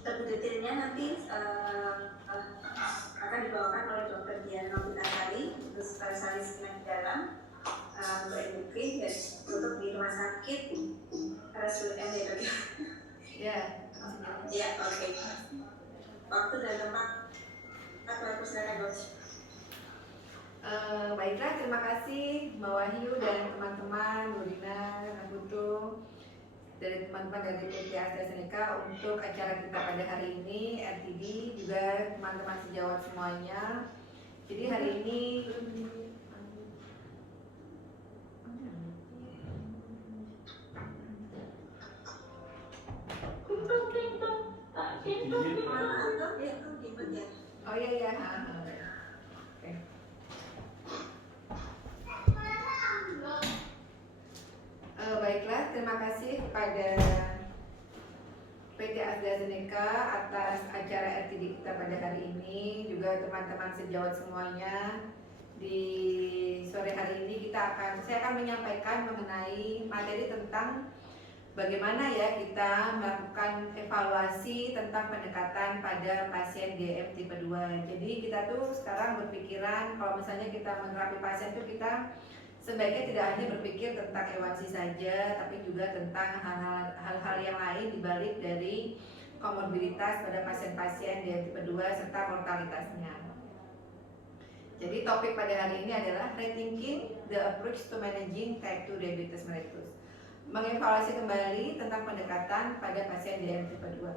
Lebih detailnya nanti akan dibawakan oleh Dr. Dian Novitasari untuk spesialis penyakit dalam untuk endokrin dan untuk di rumah sakit RSUD Ya. Ya, oke. Waktu dan tempat aku silakan Coach. Baiklah, terima kasih Mbak Wahyu dan teman-teman, Bu Rina, Kak Putu, dari teman-teman dari PT AstraZeneca untuk acara kita pada hari ini, RTD, juga teman-teman sejawat semuanya. Jadi hari ini oh iya ya. Oke. Baiklah, terima kasih kepada PT AstraZeneca atas acara RTD kita pada hari ini, juga teman-teman sejawat semuanya. Di sore hari ini saya akan menyampaikan mengenai materi tentang bagaimana ya kita melakukan evaluasi tentang pendekatan pada pasien DM tipe 2. Jadi kita tuh sekarang berpikiran kalau misalnya kita menerapi pasien tuh kita sebaiknya tidak hanya berpikir tentang evaluasi saja, tapi juga tentang hal-hal yang lain dibalik dari komorbiditas pada pasien-pasien DM tipe 2 serta mortalitasnya. Jadi topik pada hari ini adalah rethinking the approach to managing type 2 diabetes mellitus. Mengevaluasi kembali tentang pendekatan pada pasien DM tipe 2.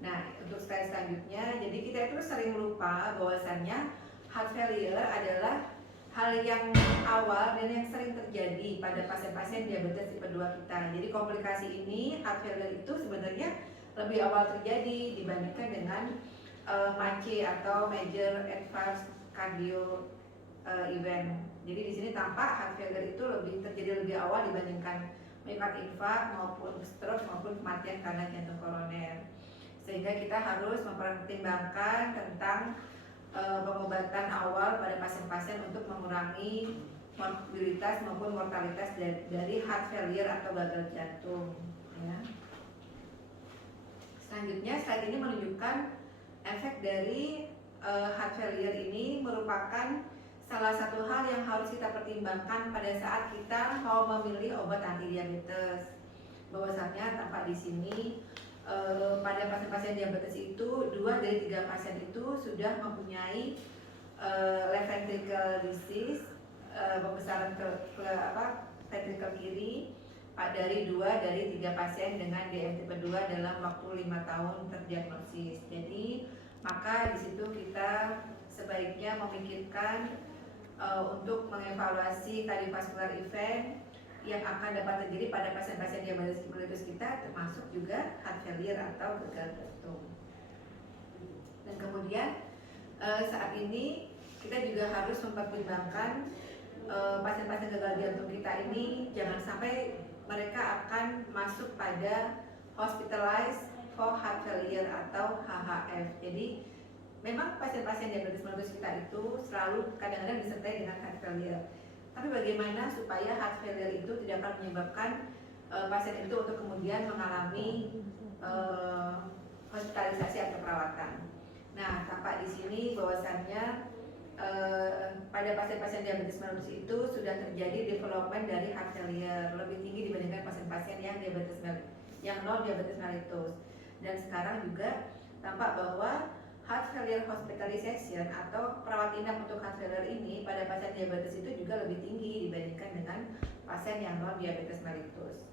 Nah, untuk slide selanjutnya, jadi kita itu sering lupa bahwasannya heart failure adalah hal yang awal dan yang sering terjadi pada pasien-pasien diabetes tipe 2 kita. Jadi komplikasi ini, heart failure itu sebenarnya lebih awal terjadi dibandingkan dengan MACE atau Major Adverse Cardio Event. Jadi di sini tampak heart failure itu terjadi lebih awal dibandingkan myocardial infarct maupun stroke maupun kematian karena jantung koroner. Sehingga kita harus mempertimbangkan tentang pengobatan awal pada pasien-pasien untuk mengurangi morbiditas maupun mortalitas dari heart failure atau gagal jantung. Ya. Selanjutnya slide ini menunjukkan efek dari heart failure ini merupakan salah satu hal yang harus kita pertimbangkan pada saat kita mau memilih obat anti diabetes. Bahwasannya tampak di sini pada pasien-pasien diabetes itu 2 dari 3 pasien itu sudah mempunyai left ventricle disease, pembesaran ventricle kiri dari 2 dari 3 pasien dengan DM tipe 2 dalam waktu 5 tahun terdiagnosis. Jadi maka di situ kita sebaiknya memikirkan untuk mengevaluasi kardiovaskular event yang akan dapat terjadi pada pasien-pasien diabetes mellitus kita, termasuk juga heart failure atau gagal jantung. Dan kemudian saat ini kita juga harus mempertimbangkan pasien-pasien gagal jantung kita ini jangan sampai mereka akan masuk pada hospitalized for heart failure atau HHF. Jadi memang pasien-pasien diabetes mellitus kita itu selalu kadang-kadang disertai dengan heart failure. Tapi bagaimana supaya heart failure itu tidak akan menyebabkan pasien itu untuk kemudian mengalami hospitalisasi atau perawatan. Nah, tampak di sini bahwasannya pada pasien-pasien diabetes mellitus itu sudah terjadi development dari heart failure lebih tinggi dibandingkan pasien-pasien yang non diabetes mellitus. Dan sekarang juga tampak bahwa heart failure hospitalization atau perawat inap untuk heart failure ini pada pasien diabetes itu juga lebih tinggi dibandingkan dengan pasien yang non diabetes mellitus.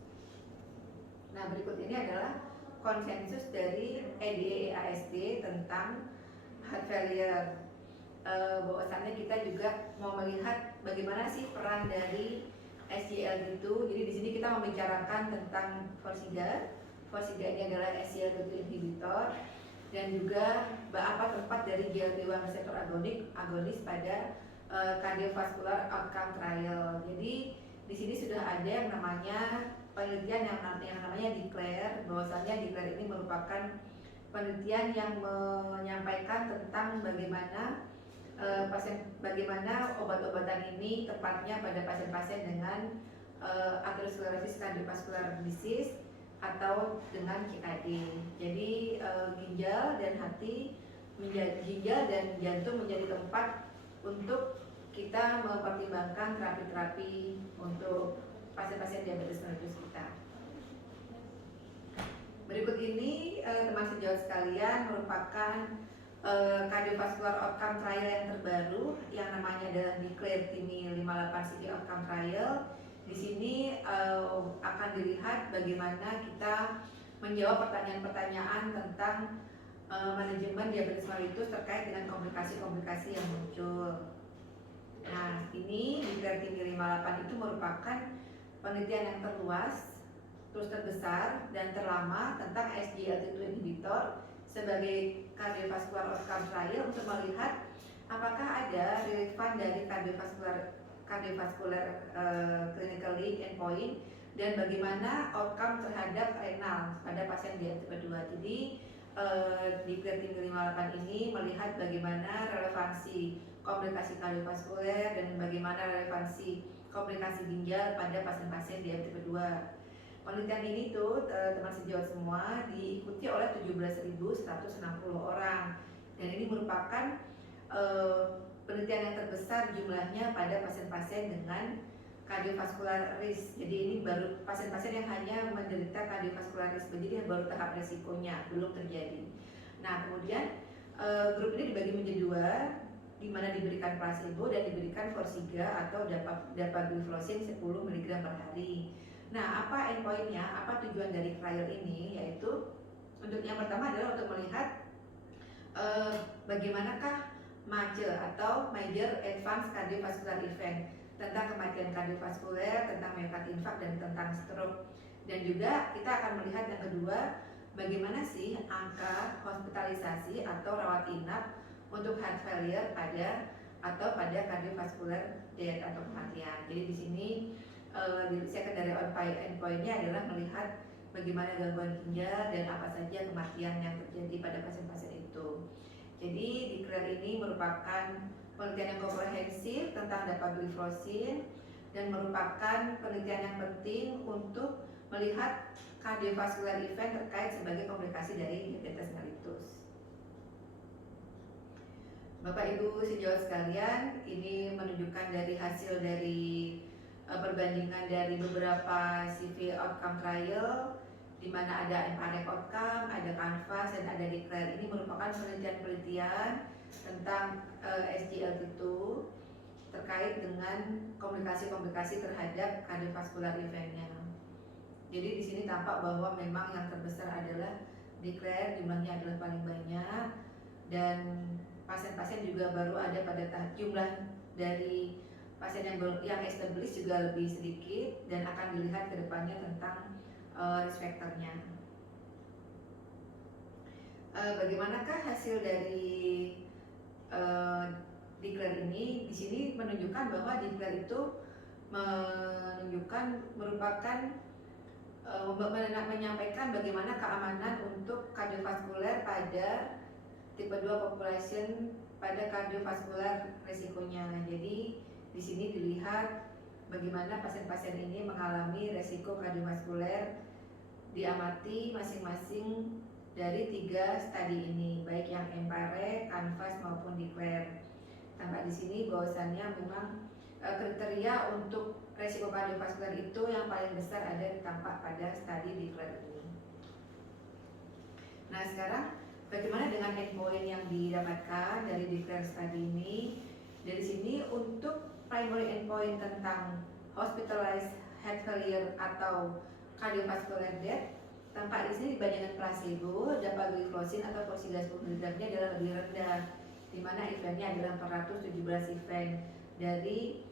Nah, berikut ini adalah konsensus dari EDA-ASD tentang heart failure. Bahwasannya kita juga mau melihat bagaimana sih peran dari SGLT2. Jadi di sini kita membicarakan tentang Forxiga. Forxiga ini adalah SGLT2 inhibitor dan juga apa tempat dari GLP-1 receptor agonis pada cardiovascular outcome trial. Jadi di sini sudah ada yang namanya penelitian yang namanya DECLARE. Bahwasannya DECLARE ini merupakan penelitian yang menyampaikan tentang bagaimana obat-obatan ini tepatnya pada pasien-pasien dengan atherosclerosis cardiovascular disease atau dengan CKD. Jadi ginjal dan hati ginjal dan jantung menjadi tempat untuk kita mempertimbangkan terapi-terapi untuk pasien-pasien diabetes mellitus kita. Berikut ini teman sejawat sekalian merupakan cardiovascular outcome trial yang terbaru yang namanya adalah Declare TIMI 58 CV Outcome Trial. Di sini akan dilihat bagaimana kita menjawab pertanyaan-pertanyaan tentang manajemen diabetes mellitus terkait dengan komplikasi-komplikasi yang muncul. Nah, ini Declare TIMI 58 itu merupakan penelitian yang terluas, terus terbesar dan terlama tentang SGLT2 inhibitor sebagai cardiovascular outcome trial untuk melihat apakah ada relevan dari cardiovascular clinically endpoint dan bagaimana outcome terhadap renal pada pasien diabetes 2. Jadi di TIMI 58 ini melihat bagaimana relevansi komplikasi kardiovaskuler dan bagaimana relevansi komplikasi ginjal pada pasien-pasien diabetes 2. Penelitian ini tuh teman sejawat semua diikuti oleh 17.160 orang dan ini merupakan penelitian yang terbesar jumlahnya pada pasien-pasien dengan cardiovascular risk. Jadi ini baru pasien-pasien yang hanya menderita cardiovascular risk, jadi baru tahap resikonya belum terjadi. Nah, kemudian grup ini dibagi menjadi dua, di mana diberikan placebo dan diberikan Forxiga atau dapagliflozin 10 mg per hari. Nah, apa endpointnya? Apa tujuan dari trial ini? Yaitu untuk yang pertama adalah untuk melihat bagaimanakah MACE atau Major Advanced Cardiovascular Event, tentang kematian kardiovaskuler, tentang myocardial infarct dan tentang stroke. Dan juga kita akan melihat yang kedua, bagaimana sih angka hospitalisasi atau rawat inap untuk heart failure pada cardiovascular death atau kematian. Jadi di sini secondary endpoint-nya adalah melihat bagaimana gangguan ginjal dan apa saja kematian yang terjadi pada pasien-pasien itu. Jadi Declare ini merupakan penelitian yang komprehensif tentang dapagliflozin dan merupakan penelitian yang penting untuk melihat cardiovascular event terkait sebagai komplikasi dari diabetes mellitus. Bapak Ibu sejawat sekalian, ini menunjukkan dari hasil dari perbandingan dari beberapa CV outcome trial, di mana ada MREC outcome, ada Canvas, dan ada Declare. Ini merupakan penelitian-penelitian tentang SGLT2 terkait dengan komplikasi-komplikasi terhadap cardiovascular eventnya. Jadi di sini tampak bahwa memang yang terbesar adalah Declare, jumlahnya adalah paling banyak, dan pasien-pasien juga baru ada pada tahap jumlah dari pasien yang established juga lebih sedikit, dan akan dilihat ke depannya tentang risk factor-nya. Bagaimanakah hasil dari Declare ini? Di sini menunjukkan bahwa Declare itu menyampaikan bagaimana keamanan untuk kardiovaskuler pada tipe 2 population pada kardiovaskular resikonya. Jadi di sini dilihat bagaimana pasien-pasien ini mengalami resiko kardiovaskuler diamati masing-masing dari 3 studi ini, baik yang MPARE, Canvas maupun Declare. Tampak di sini bahwasannya memang kriteria untuk resiko kardiovaskuler itu yang paling besar ada tampak pada studi Declare ini. Nah, sekarang bagaimana dengan endpoint yang didapatkan dari Declare study ini? Dari sini untuk primary endpoint tentang hospitalized heart failure atau cardiovascular death, tampak di sini dibandingkan placebo, dapagliflozin atau Forxiga 10 mg-nya adalah lebih rendah, di mana eventnya adalah 417 event dari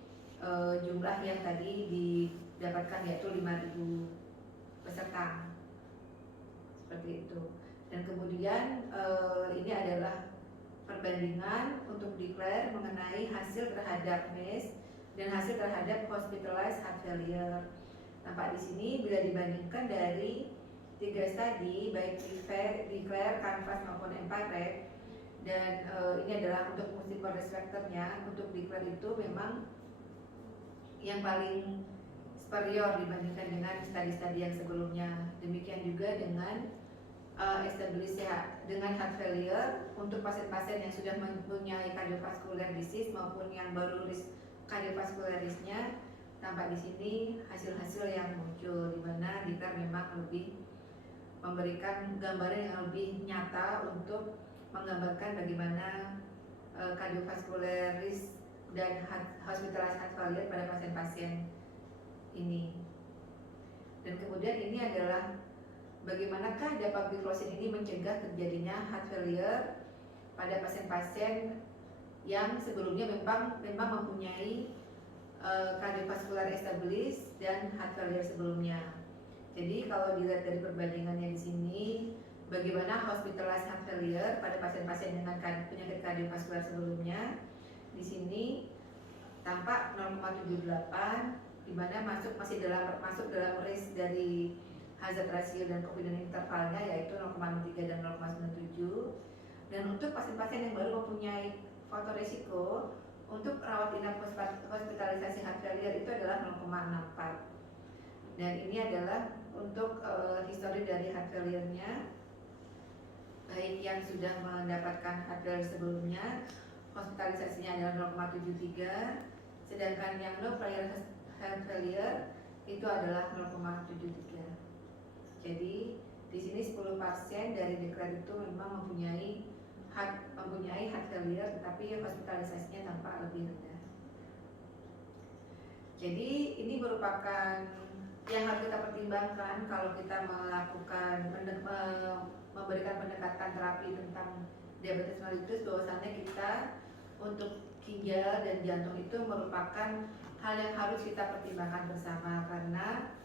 jumlah yang tadi didapatkan, yaitu 5.000 peserta, seperti itu. Dan kemudian ini adalah perbandingan untuk Declare mengenai hasil terhadap MACE dan hasil terhadap hospitalized heart failure. Tampak di sini bila dibandingkan dari 3 studi, baik Declare, Canvas maupun MPARE, dan ini adalah untuk multiple risk factor-nya. Untuk Declare itu memang yang paling superior dibandingkan dengan studi-studi yang sebelumnya. Demikian juga juga dengan established dengan heart failure untuk pasien-pasien yang sudah mempunyai cardiovascular disease maupun yang baru risk cardiovascular risk-nya. Tampak di sini hasil-hasil yang muncul di mana kita memang lebih memberikan gambaran yang lebih nyata untuk menggambarkan bagaimana cardiovascular risk dan hospitalized heart failure pada pasien-pasien ini. Dan kemudian ini adalah bagaimanakah dapagliflozin ini mencegah terjadinya heart failure pada pasien-pasien yang sebelumnya memang mempunyai cardiovascular established dan heart failure sebelumnya. Jadi kalau dilihat dari perbandingannya di sini, bagaimana hospitalized heart failure pada pasien-pasien dengan penyakit kardiovaskular sebelumnya, di sini tampak 0,78, di mana masuk dalam range dari hazard ratio dan confidence intervalnya yaitu 0,63 dan 0,97. Dan untuk pasien-pasien yang baru mempunyai faktor risiko untuk rawat inap hospitalisasi heart failure itu adalah 0,64. Dan ini adalah untuk histori dari heart failure-nya, baik yang sudah mendapatkan heart failure sebelumnya, hospitalisasinya adalah 0,73, sedangkan yang no prior heart failure itu adalah 0,73. Jadi di sini 10 pasien dari dekret itu memang mempunyai heart failure, tetapi hospitalisasinya tampak lebih rendah. Jadi ini merupakan yang harus kita pertimbangkan kalau kita melakukan memberikan pendekatan terapi tentang diabetes mellitus, bahwasannya kita untuk ginjal dan jantung itu merupakan hal yang harus kita pertimbangkan bersama, karena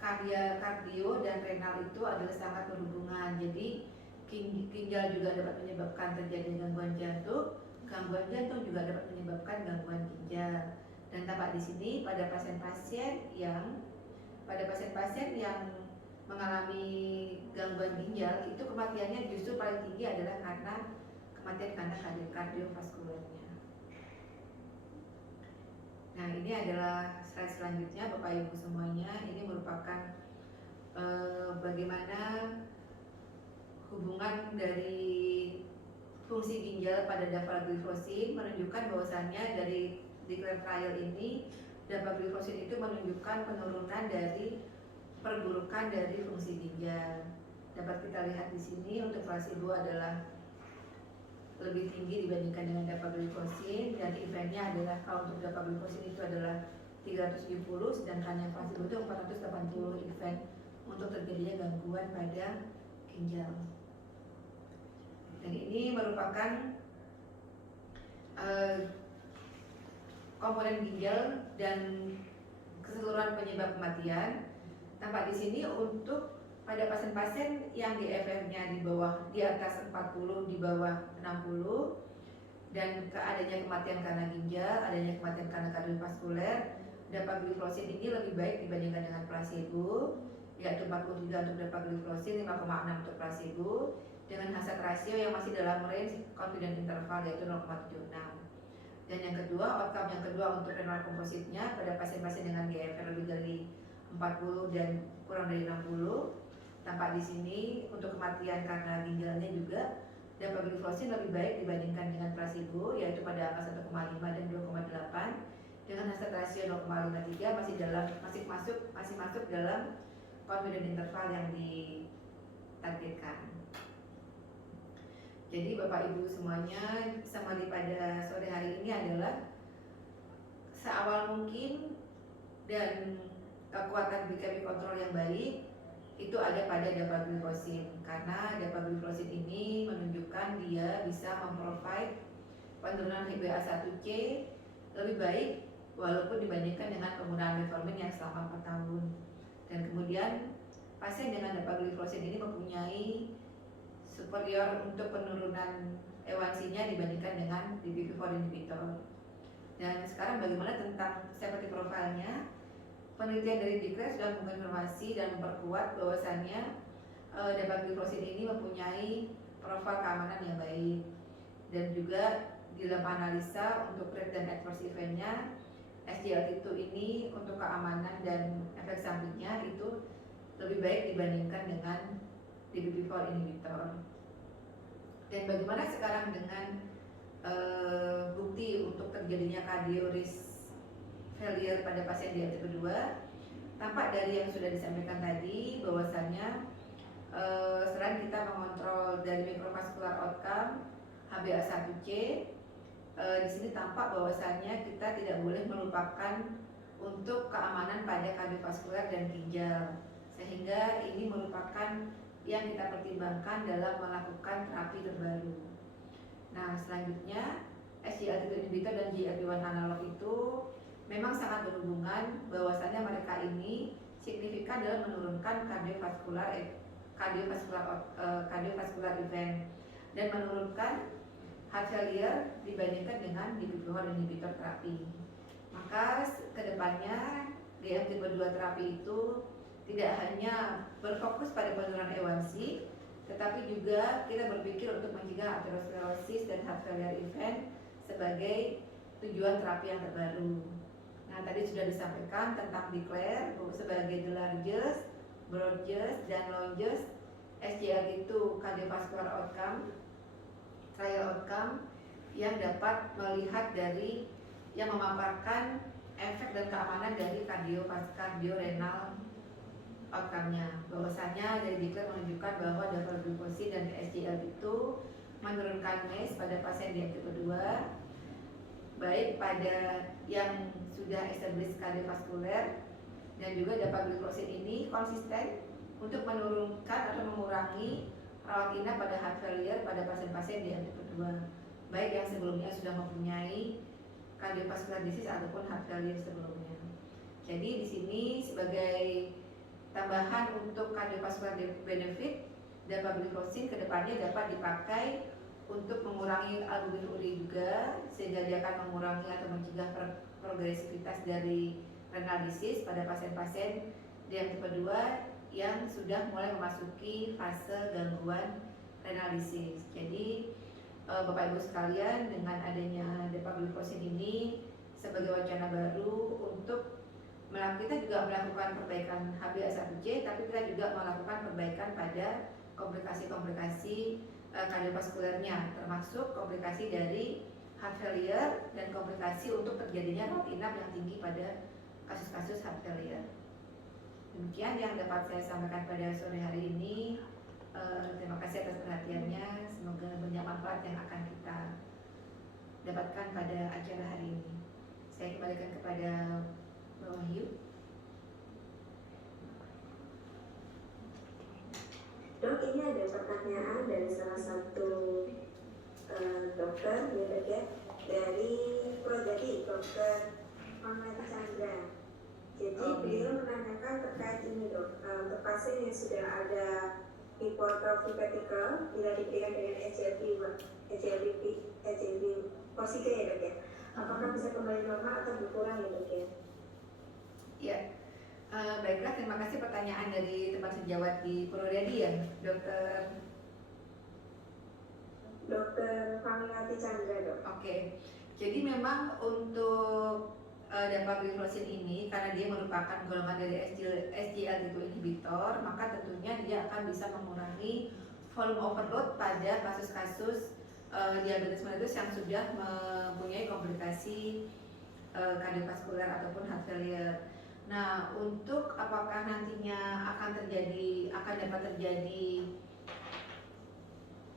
kardio dan renal itu adalah sangat berhubungan. Jadi ginjal juga dapat menyebabkan terjadinya gangguan jantung juga dapat menyebabkan gangguan ginjal. Dan tampak di sini pada pasien-pasien yang mengalami gangguan ginjal itu kematiannya justru paling tinggi adalah karena kematian karena kardiovaskularnya. Nah, ini adalah slide selanjutnya Bapak Ibu semuanya. Ini merupakan bagaimana hubungan dari fungsi ginjal pada dapagliflozin, menunjukkan bahwasannya dari declare trial ini dapagliflozin itu menunjukkan penurunan dari perburukan dari fungsi ginjal. Dapat kita lihat di sini untuk placebo adalah lebih tinggi dibandingkan dengan dapagliflozin, dan eventnya adalah kalau untuk dapagliflozin itu adalah 370, sedangkan yang placebo itu 480 event untuk terjadinya gangguan pada ginjal. Dan ini merupakan komponen ginjal dan keseluruhan penyebab kematian. Tampak di sini untuk pada pasien-pasien yang GFR-nya di atas 40, di bawah 60, dan adanya kematian karena ginjal, adanya kematian karena kardiovaskuler, dapagliflozin ini lebih baik dibandingkan dengan placebo, yaitu 43 untuk dapagliflozin, 5,6 untuk placebo, dengan hazard ratio yang masih dalam range confidence interval yaitu 0,76. Dan yang kedua, outcome yang kedua untuk renal kompositnya pada pasien-pasien dengan GFR lebih dari 40 dan kurang dari 60, tampak di sini untuk kematian karena ginjalnya juga dapagliflozin lebih baik dibandingkan dengan placebo, yaitu pada angka 1,5 dan 2,8, dengan hazard ratio 0,53 masih masuk dalam confidence interval yang ditargetkan. Jadi Bapak Ibu semuanya, summary pada sore hari ini adalah seawal mungkin dan kekuatan glycemic control yang baik itu ada pada dapagliflozin, karena dapagliflozin ini menunjukkan dia bisa memprovide penurunan HbA1c lebih baik walaupun dibandingkan dengan penggunaan metformin yang selama 4 tahun. Dan kemudian pasien dengan dapagliflozin ini mempunyai superior untuk penurunan A1C-nya dibandingkan dengan DPP-4 inhibitor. Dan sekarang bagaimana tentang safety profile-nya? Penelitian dari DICRES sudah mengonfirmasi dan memperkuat bahwasannya dapagliflozin ini mempunyai profil keamanan yang baik, dan juga di dalam analisa untuk rate dan adverse event-nya, SGLT2 ini untuk keamanan dan efek sampingnya itu lebih baik dibandingkan dengan DPP-4 inhibitor. Dan bagaimana sekarang dengan bukti untuk terjadinya cardio risk failure pada pasien diabetes tipe 2? Tampak dari yang sudah disampaikan tadi bahwasanya selain kita mengontrol dari microvascular outcome HbA1c, di sini tampak bahwasanya kita tidak boleh melupakan untuk keamanan pada kardiovaskular dan ginjal, sehingga ini merupakan yang kita pertimbangkan dalam melakukan terapi terbaru. Nah, selanjutnya SGLT2 inhibitor dan GLP-1 analog itu memang sangat berhubungan, bahwasannya mereka ini signifikan dalam menurunkan cardiovascular event dan menurunkan heart failure dibandingkan dengan DPP-4 inhibitor terapi. Maka kedepannya DM tipe 2 terapi itu tidak hanya berfokus pada penurunan A1C, tetapi juga kita berpikir untuk mencegah aterosklerosis dan heart failure event sebagai tujuan terapi yang terbaru. Nah, tadi sudah disampaikan tentang declare sebagai the largest, broadest, dan longest SGLT2 cardiovascular outcome, trial outcome yang dapat melihat dari yang memaparkan efek dan keamanan dari kardiorenal outcome-nya. Bahwasanya dari declare menunjukkan bahwa dapagliflozin dan SGLT itu menurunkan MACE pada pasien diabetes tipe 2, baik pada yang sudah established kardiovaskuler, dan juga dapagliflozin ini konsisten untuk menurunkan atau mengurangi rawat inap pada heart failure pada pasien-pasien diabetes tipe 2, baik yang sebelumnya sudah mempunyai cardiovascular disease ataupun heart failure sebelumnya. Jadi di sini sebagai tambahan untuk cardiovascular benefit, dapagliflozin kedepannya dapat dipakai untuk mengurangi albumin uri juga, sehingga dia akan mengurangi atau mencegah progresivitas dari renal disease pada pasien-pasien diabetes tipe 2 yang sudah mulai memasuki fase gangguan renal disease. Jadi Bapak Ibu sekalian, dengan adanya dapagliflozin ini sebagai wacana baru untuk kita juga melakukan perbaikan HbA1c, tapi kita juga melakukan perbaikan pada komplikasi-komplikasi kardiovaskulernya, termasuk komplikasi dari heart failure dan komplikasi untuk terjadinya rawat inap yang tinggi pada kasus-kasus heart failure. Demikian yang dapat saya sampaikan pada sore hari ini. Terima kasih atas perhatiannya. Semoga banyak manfaat yang akan kita dapatkan pada acara hari ini. Saya kembalikan kepada Mbak Wahyu. Dok, ini ada pertanyaan dari salah satu dokter ya, dari Prodigy, Dokter Pamela Chandra. Jadi beliau menanyakan terkait ini dok, untuk pasien yang sudah ada hypertrophy vertikal bila diberikan dengan SGLT posisi ya dok ya, apakah bisa kembali normal atau berkurang ya dok ya? Ya, baiklah, terima kasih pertanyaan dari teman sejawat di Purwodadi ya, Dokter Pamela Chandra dok. Oke, jadi memang untuk dapagliflozin ini karena dia merupakan golongan dari SGLT2 inhibitor, maka tentunya dia akan bisa mengurangi volume overload pada kasus-kasus diabetes mellitus yang sudah mempunyai komplikasi kardiovaskuler ataupun heart failure. Nah, untuk apakah nantinya akan dapat terjadi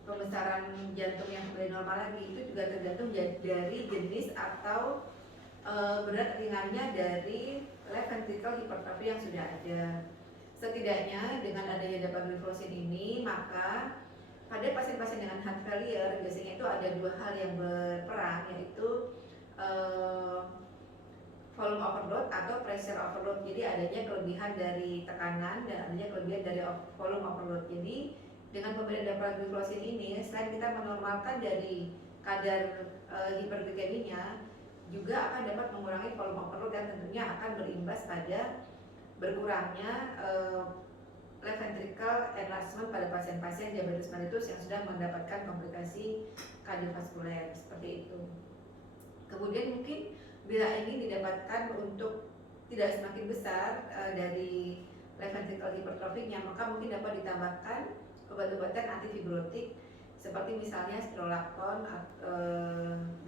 pembesaran jantung yang kembali normal lagi, itu juga tergantung dari jenis atau berat ringannya dari left ventricle hypertrophy yang sudah ada. Setidaknya dengan adanya dapagliflozin ini, maka pada pasien-pasien dengan heart failure biasanya itu ada dua hal yang berperan, yaitu volume overload atau pressure overload. Jadi adanya kelebihan dari tekanan dan adanya kelebihan dari volume overload. Jadi dengan pemberian dapagliflozin ini, selain kita menormalkan dari kadar hiperglikeminya, juga akan dapat mengurangi volume overload dan tentunya akan berimbas pada berkurangnya left ventricle enlargement pada pasien-pasien diabetes mellitus yang sudah mendapatkan komplikasi kardiovaskuler seperti itu. Kemudian mungkin bila ini didapatkan untuk tidak semakin besar dari left ventricle hipertrofiknya, maka mungkin dapat ditambahkan obat-obatan antifibrotik seperti misalnya spironolactone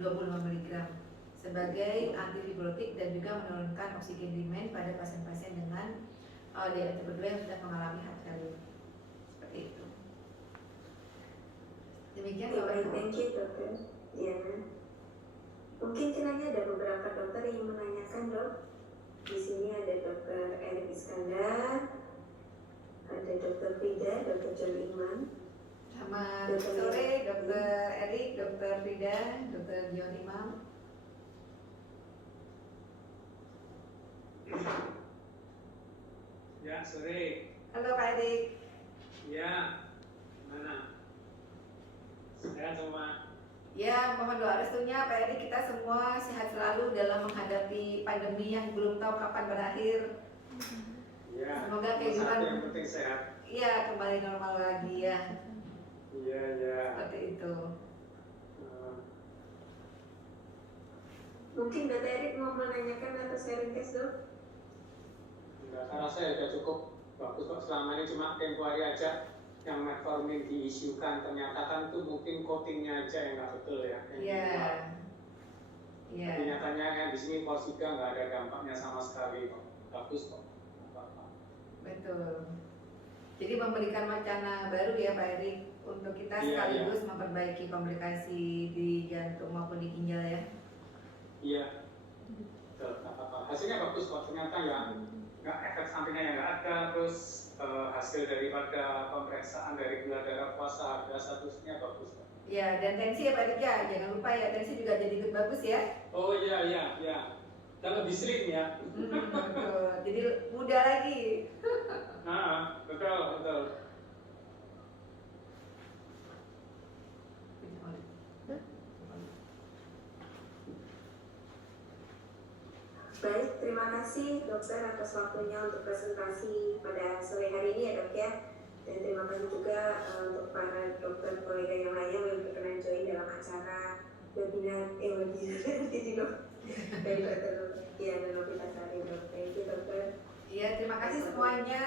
25 mg sebagai antifibrotik dan juga menurunkan oksigen demand pada pasien-pasien dengan diabetes tipe 2 yang sudah mengalami heart failure. Seperti itu. Demikian Ya, baik, Bapak. thank you dokter Diana. Mungkin kiranya ada beberapa dokter yang menanyakan dok. Di sini ada dokter Erik Iskandar, ada dokter Frida, dokter John Iman. Selamat sore dokter Erik, dokter Frida, dokter John Imam. Ya, sore. Halo Pak Erik. Ya, mana? Sehat semua. Ya, mohon doa restunya Pak Erik, kita semua sehat selalu dalam menghadapi pandemi yang belum tahu kapan berakhir. Ya. Semoga kehidupan yang penting sehat. iya kembali normal lagi ya. Iya, ya. Seperti itu. Mungkin dokter Erik mau menanyakan atau sharing case dok? Enggak, saya rasa udah cukup bagus kok. Selama ini cuma tempo hari aja yang metformin diisukan, ternyata kan tuh mungkin coatingnya aja yang nggak betul ya. Iya. Iya. Tapi nyatanya kan di sini Korsiga nggak ada dampaknya sama sekali kok. Bagus kok. Apa-apa. Betul. Jadi memberikan wacana baru ya Pak Erik untuk kita sekaligus memperbaiki komplikasi di jantung maupun di ginjal ya. Iya. Betul, nggak apa-apa. Hasilnya bagus kok. Ternyata ya nggak efek sampingnya yang nggak ada. Terus hasil daripada pemeriksaan dari gula darah puasa harga statusnya bagus kok. Ya, dan tensi ya Pak Erik ya, jangan lupa ya, tensi juga jadi ikut bagus ya. Oh iya, iya, iya. Dan lebih sering ya. Betul, jadi muda lagi. Nah, betul, betul. Baik, terima kasih dokter atas waktunya untuk presentasi pada sore hari ini ya dok ya. Dan terima kasih juga untuk para dokter kolega yang lainnya yang berkenan join dalam acara webinar nanti dok dari dokter Diana Novitasari dok. Thank you dokter. Iya, terima kasih semuanya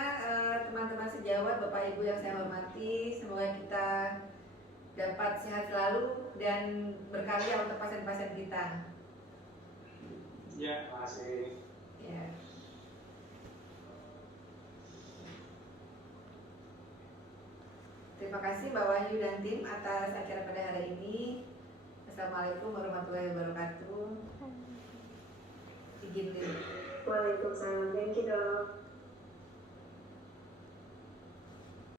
teman-teman sejawat, Bapak Ibu yang saya hormati. Semoga kita dapat sehat selalu dan berkarya untuk pasien-pasien kita. Ya, makasih. Ya. Terima kasih Mbak Wahyu dan tim atas acara pada hari ini. Assalamualaikum warahmatullahi wabarakatuh. Izin dulu. Waalaikumsalam. Thank you dok.